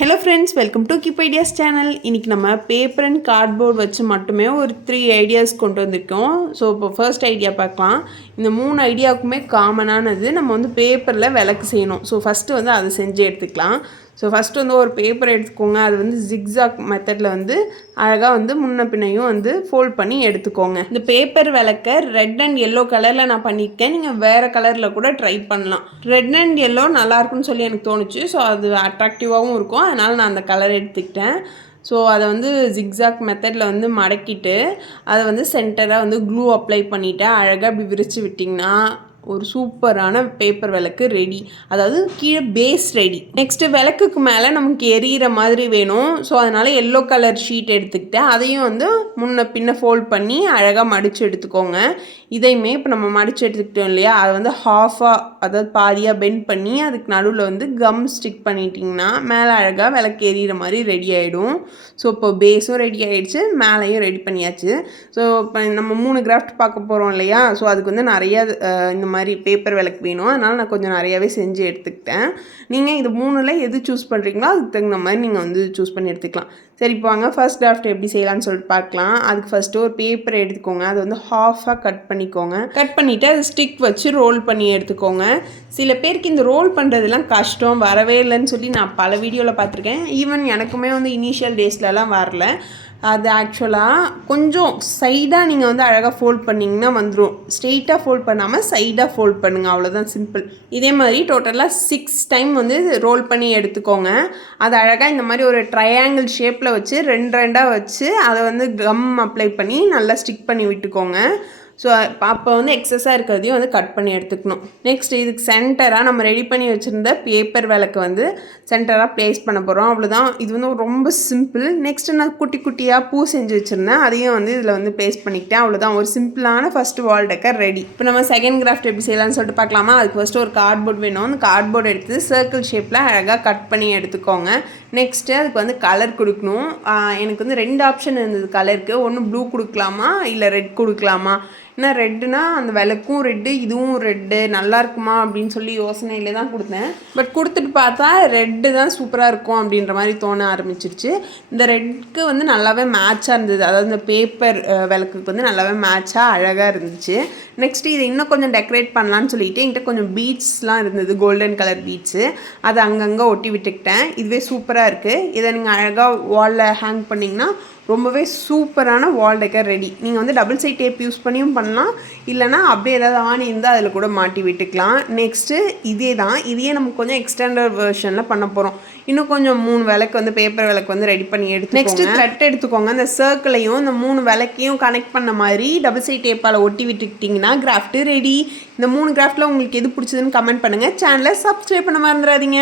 Hello friends, welcome to keep ideas channel. இன்றைக்கி நம்ம paper and cardboard வச்சு மட்டுமே ஒரு 3 ஐடியாஸ் கொண்டு வந்திருக்கோம். ஸோ இப்போ ஃபர்ஸ்ட் ஐடியா பார்க்கலாம். இந்த 3 ஐடியாவுக்குமே காமனானது நம்ம வந்து பேப்பரில் விளக்கு செய்யணும். ஸோ ஃபஸ்ட்டு வந்து அதை செஞ்சு எடுத்துக்கலாம். ஸோ ஃபஸ்ட்டு வந்து ஒரு பேப்பர் எடுத்துக்கோங்க. அது வந்து ஜிக்ஸாக் மெத்தடில் வந்து அழகாக வந்து முன்ன பின்னையும் வந்து ஃபோல்ட் பண்ணி எடுத்துக்கோங்க. இந்த பேப்பர் விளக்க ரெட் அண்ட் எல்லோ கலரில் நான் பண்ணியிருக்கேன். நீங்கள் வேறு கலரில் கூட ட்ரை பண்ணலாம். ரெட் அண்ட் எல்லோ நல்லாயிருக்குன்னு சொல்லி எனக்கு தோணுச்சு. ஸோ அது அட்ராக்டிவாகவும் இருக்கும். அதனால் நான் அந்த கலர் எடுத்துக்கிட்டேன். ஸோ அதை வந்து ஜிக்ஸாக் மெத்தடில் வந்து மடக்கிட்டு அதை வந்து சென்டராக வந்து க்ளூ அப்ளை பண்ணிவிட்டு அழகாக அப்படி விரித்து விட்டிங்கன்னா ஒரு சூப்பரான பேப்பர் விளக்கு ரெடி. அதாவது கீழே பேஸ் ரெடி. நெக்ஸ்ட்டு விளக்குக்கு மேலே நமக்கு எரியிற மாதிரி வேணும். ஸோ அதனால் எல்லோ கலர் ஷீட் எடுத்துக்கிட்டேன். அதையும் வந்து முன்ன பின்ன ஃபோல்ட் பண்ணி அழகாக மடித்து எடுத்துக்கோங்க. இதையுமே இப்போ நம்ம மடித்து எடுத்துக்கிட்டோம் இல்லையா, அதை வந்து ஹாஃபாக அதாவது பாதியாக பெண்ட் பண்ணி அதுக்கு நடுவில் வந்து கம் ஸ்டிக் பண்ணிட்டிங்கன்னா மேலே அழகாக விளக்கு எரியிற மாதிரி ரெடி ஆகிடும். ஸோ இப்போ பேஸும் ரெடி ஆகிடுச்சு, மேலேயும் ரெடி பண்ணியாச்சு. ஸோ இப்போ நம்ம 3 கிராஃப்ட் பார்க்க போகிறோம் இல்லையா. ஸோ அதுக்கு வந்து நிறையா இந்த மாதிரி பேப்பர் விளக்கு வேணும். அதனால் நான் கொஞ்சம் நிறையாவே செஞ்சு எடுத்துக்கிட்டேன். நீங்கள் இது 3ல் எது சூஸ் பண்ணுறீங்களோ அதுக்கு தகுந்த மாதிரி நீங்கள் வந்து சூஸ் பண்ணி எடுத்துக்கலாம். சரி, இப்போ வாங்க ஃபர்ஸ்ட் கிராஃப்ட் எப்படி செய்யலாம்னு சொல்லிட்டு பார்க்கலாம். அதுக்கு ஃபஸ்ட்டு ஒரு பேப்பரை எடுத்துக்கோங்க. அது வந்து ஹாஃபாக கட் பண்ணிக்கோங்க. கட் பண்ணிவிட்டு அது ஸ்டிக் வச்சு ரோல் பண்ணி எடுத்துக்கோங்க. சில பேருக்கு இந்த ரோல் பண்ணுறதுலாம் கஷ்டம், வரவே இல்லைன்னு சொல்லி நான் பல வீடியோவில் பார்த்துருக்கேன். ஈவன் எனக்குமே வந்து இனிஷியல் டேஸ்லலாம் வரல. அது ஆக்சுவலாக கொஞ்சம் சைடாக நீங்கள் வந்து அழகாக ஃபோல்ட் பண்ணிங்கன்னா வந்துடும். ஸ்ட்ரெயிட்டாக ஃபோல்ட் பண்ணாமல் சைடாக ஃபோல்ட் பண்ணுங்கள், அவ்வளோதான், சிம்பிள். இதே மாதிரி டோட்டலாக 6 டைம் வந்து ரோல் பண்ணி எடுத்துக்கோங்க. அது அழகாக இந்த மாதிரி ஒரு ட்ரையாங்கிள் ஷேப்பில் வச்சு 2 வச்சு அதை வந்து கம் அப்ளை பண்ணி நல்லா ஸ்டிக் பண்ணி விட்டுக்கோங்க. ஸோ அப்போ வந்து எக்ஸஸாக இருக்கிறதையும் வந்து கட் பண்ணி எடுத்துக்கணும். நெக்ஸ்ட் இதுக்கு சென்டராக நம்ம ரெடி பண்ணி வச்சுருந்த பேப்பர் விளக்கு வந்து சென்டராக ப்ளேஸ் பண்ண போகிறோம். அவ்வளோதான். இது வந்து ரொம்ப சிம்பிள். நெக்ஸ்ட்டு நான் குட்டி குட்டியாக பூ செஞ்சு வச்சுருந்தேன், அதையும் வந்து இதில் வந்து ப்ளேஸ் பண்ணிக்கிட்டேன். அவ்வளோதான், ஒரு சிம்பிளான ஃபஸ்ட்டு வால் டெக்கர் ரெடி. இப்போ நம்ம செகண்ட் கிராஃப்ட் எப்படி செய்யலாம்னு சொல்லிட்டு பார்க்கலாமா. அதுக்கு ஃபஸ்ட்டு ஒரு கார்ட்போர்ட் வேணும். அந்த கார்ட்போர்ட் எடுத்து சர்க்கிள் ஷேப்பில் அழகாக கட் பண்ணி எடுத்துக்கோங்க. நெக்ஸ்ட்டு அதுக்கு வந்து கலர் கொடுக்கணும். எனக்கு வந்து 2 ஆப்ஷன் இருந்தது கலருக்கு. ஒன்று ப்ளூ கொடுக்கலாமா இல்லை ரெட் கொடுக்கலாமா. ஏன்னா ரெட்டுனா அந்த விளக்கும் ரெட்டு, இதுவும் ரெட்டு, நல்லா இருக்குமா அப்படின்னு சொல்லி யோசனையிலே தான் கொடுத்தேன். பட் கொடுத்துட்டு பார்த்தா ரெட்டு தான் சூப்பராக இருக்கும் அப்படின்ற மாதிரி தோண ஆரம்பிச்சிருச்சு. இந்த ரெட்டுக்கு வந்து நல்லாவே மேட்சாக இருந்தது. அதாவது இந்த பேப்பர் விளக்குக்கு வந்து நல்லாவே மேட்சாக அழகாக இருந்துச்சு. நெக்ஸ்ட்டு இதை இன்னும் கொஞ்சம் டெக்கரேட் பண்ணலான்னு சொல்லிட்டு என்கிட்ட கொஞ்சம் பீட்ஸ்லாம் இருந்தது, கோல்டன் கலர் பீட்ஸு. அதை அங்கங்கே ஒட்டி விட்டுக்கிட்டேன். இதுவே சூப்பராக இருக்குது. இதை நீங்கள் அழகாக வாலில் ஹேங் பண்ணிங்கன்னா ரொம்பவே சூப்பரான வால் டெக்கர் ரெடி. நீங்கள் வந்து டபுள் சைட் டேப் யூஸ் பண்ணியும் பண்ணலாம், இல்லைனா அப்படியே ஏதாவது ஆணி இருந்தால் அதில் கூட மாட்டி விட்டுக்கலாம். நெக்ஸ்ட்டு இதையே நம்ம கொஞ்சம் எக்ஸ்டெண்டட் வெர்ஷனில் பண்ண போகிறோம். இன்னும் கொஞ்சம் 3 விளக்கு வந்து பேப்பர் விளக்கு வந்து ரெடி பண்ணி எடுத்து நெக்ஸ்ட்டு த்ரெட் எடுத்துக்கோங்க. அந்த சர்க்கிளையும் இந்த 3 விளக்கையும் கனெக்ட் பண்ண மாதிரி டபுள் சைட் டேப்பால் ஒட்டி விட்டுக்கிட்டிங்கன்னா கிராஃப்ட்டு ரெடி. இந்த 3 கிராஃப்டில் உங்களுக்கு எது பிடிச்சதுன்னு கமெண்ட் பண்ணுங்கள். சேனலை சப்ஸ்கிரைப் பண்ண மறந்துடாதீங்க.